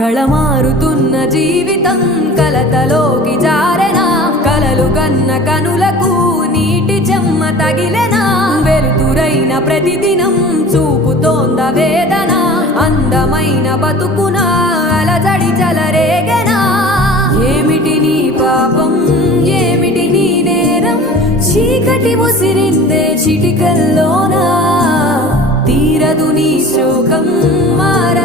కళమారుతున్న జీవితం కలతలోకి జారెనా కలలు కన్న కనులకు నీటి చెమ్మ తగిలెనా వెలుతురైన ప్రతిదినం చూపుతోంద వేదన అందమైన బతుకున అలజడి చలరేగెనా ఏమిటి నీ పాపం ఏమిటి నీ నేరం చీకటి ముసిరిందే చిటికల్లోనా తీరదు నీ శోకం మార